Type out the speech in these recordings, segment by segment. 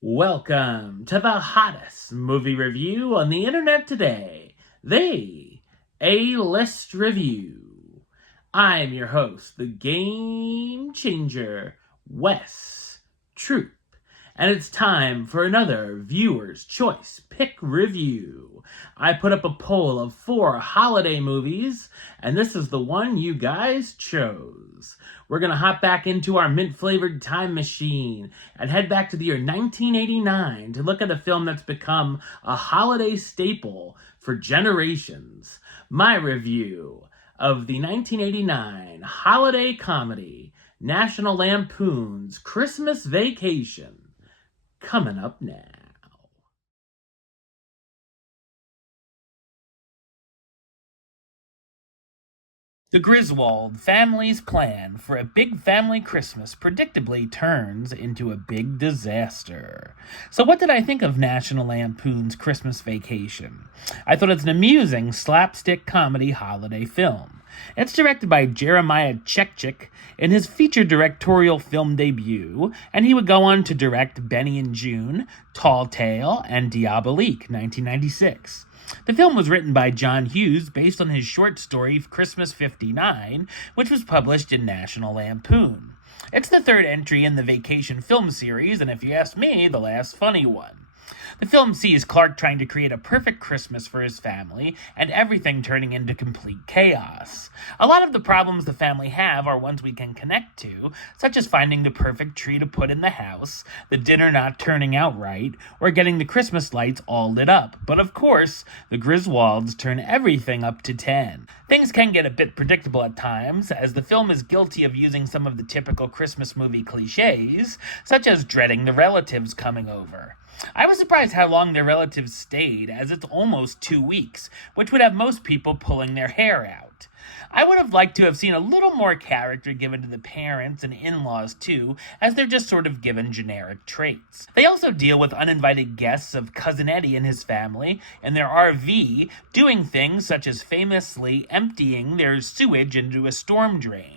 Welcome to the hottest movie review on the internet today, the A-List Review. I'm your host, the game changer, Wes Troop, and it's time for another Viewer's Choice Pick Review. I put up a poll of 4 holiday movies, and this is the one you guys chose. We're going to hop back into our mint-flavored time machine and head back to the year 1989 to look at a film that's become a holiday staple for generations. My review of the 1989 holiday comedy National Lampoon's Christmas Vacation, coming up now. The Griswold family's plan for a big family Christmas predictably turns into a big disaster. So what did I think of National Lampoon's Christmas Vacation? I thought it's an amusing slapstick comedy holiday film. It's directed by Jeremiah Chechik in his feature directorial film debut, and he would go on to direct Benny and June, Tall Tale, and Diabolique, 1996. The film was written by John Hughes based on his short story Christmas 59, which was published in National Lampoon. It's the third entry in the Vacation film series, and if you ask me, the last funny one. The film sees Clark trying to create a perfect Christmas for his family, and everything turning into complete chaos. A lot of the problems the family have are ones we can connect to, such as finding the perfect tree to put in the house, the dinner not turning out right, or getting the Christmas lights all lit up. But of course, the Griswolds turn everything up to 10. Things can get a bit predictable at times, as the film is guilty of using some of the typical Christmas movie cliches, such as dreading the relatives coming over. I was surprised how long their relatives stayed, as it's almost 2 weeks, which would have most people pulling their hair out. I would have liked to have seen a little more character given to the parents and in-laws too, as they're just sort of given generic traits. They also deal with uninvited guests of Cousin Eddie and his family in their RV, doing things such as famously emptying their sewage into a storm drain.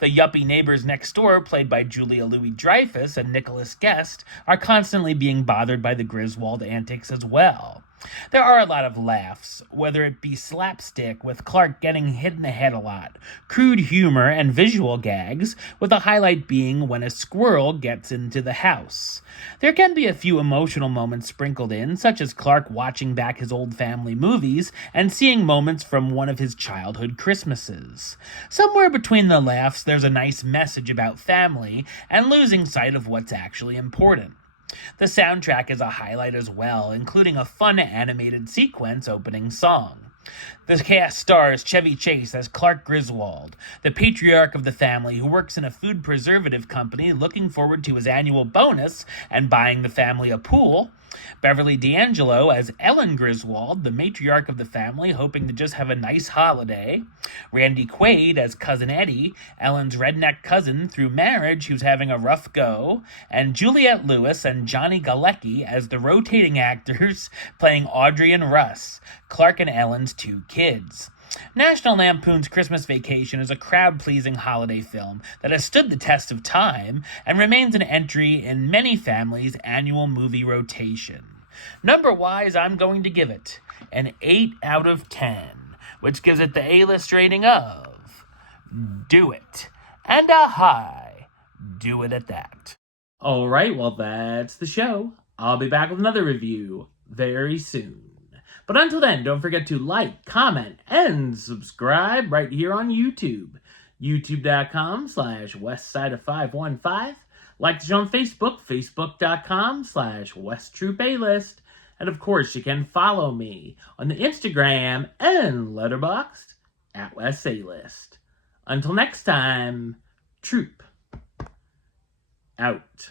The yuppie neighbors next door, played by Julia Louis-Dreyfus and Nicholas Guest, are constantly being bothered by the Griswold antics as well. There are a lot of laughs, whether it be slapstick with Clark getting hit in the head a lot, crude humor and visual gags, with the highlight being when a squirrel gets into the house. There can be a few emotional moments sprinkled in, such as Clark watching back his old family movies and seeing moments from one of his childhood Christmases. Somewhere between the laughs, there's a nice message about family and losing sight of what's actually important. The soundtrack is a highlight as well, including a fun animated sequence opening song. The cast stars Chevy Chase as Clark Griswold, the patriarch of the family who works in a food preservative company looking forward to his annual bonus and buying the family a pool. Beverly D'Angelo as Ellen Griswold, the matriarch of the family hoping to just have a nice holiday. Randy Quaid as Cousin Eddie, Ellen's redneck cousin through marriage who's having a rough go. And Juliette Lewis and Johnny Galecki as the rotating actors playing Audrey and Russ, Clark and Ellen's 2 kids. National Lampoon's Christmas Vacation is a crowd-pleasing holiday film that has stood the test of time and remains an entry in many families' annual movie rotation. Number-wise, I'm going to give it an 8 out of 10, which gives it the A-list rating of do it, and a high do it at that. Alright, well that's the show. I'll be back with another review very soon. But until then, don't forget to like, comment, and subscribe right here on YouTube. YouTube.com/WestsideOf515. Like the show on Facebook, Facebook.com/WesTroopAlist. And of course, you can follow me on the Instagram and Letterboxd at WesAlist. Until next time, Troop out.